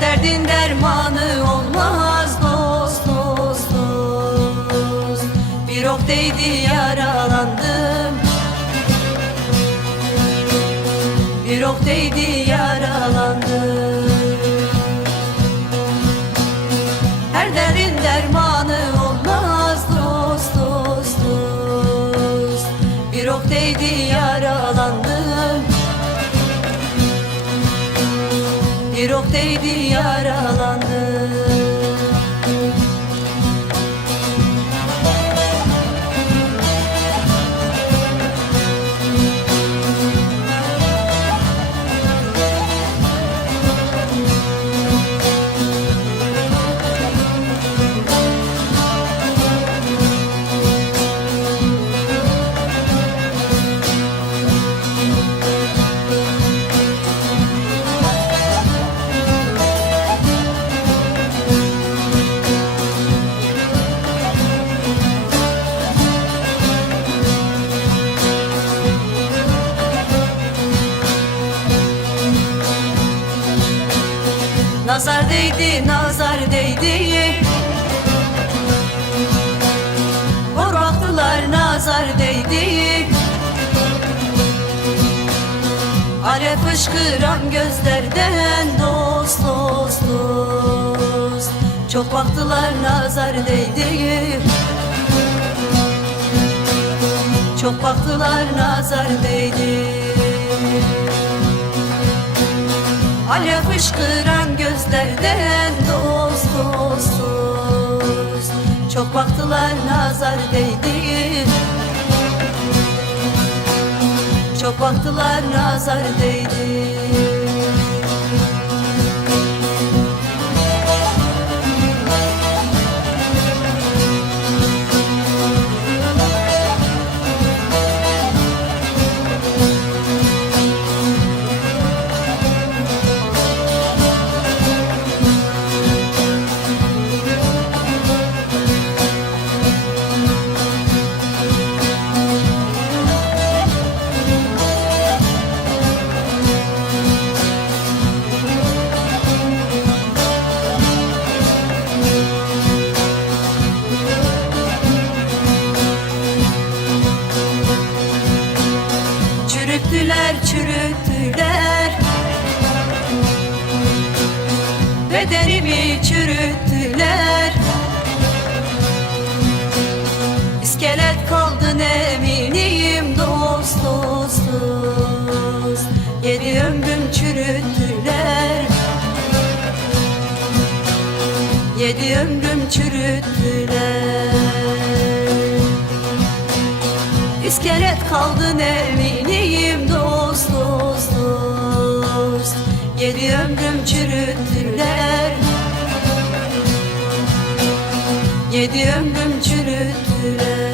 derdin dermanı olmaz dost dost dost. Bir ok değdi yaralandım. Bir ok değdi yaralandım Bir ok değdi Nazar değdi, nazar değdi Hor baktılar, nazar değdi Alev fışkıran gözlerden dost, dost, dost. Çok baktılar, nazar değdi Çok baktılar, nazar değdi Alev fışkıran gözlerden dost dost dost Çok baktılar nazar değdi. Çok baktılar nazar değdi Çürüttüler çürüttüler Bedenimi çürüttüler İskelet kaldı ne eminim dost dost dost. Yedi ömrüm çürüttüler Yedi ömrüm çürüttüler İskelet kaldı ne Geri ömrüm çürüttüler Yedi ömrüm çürüttüler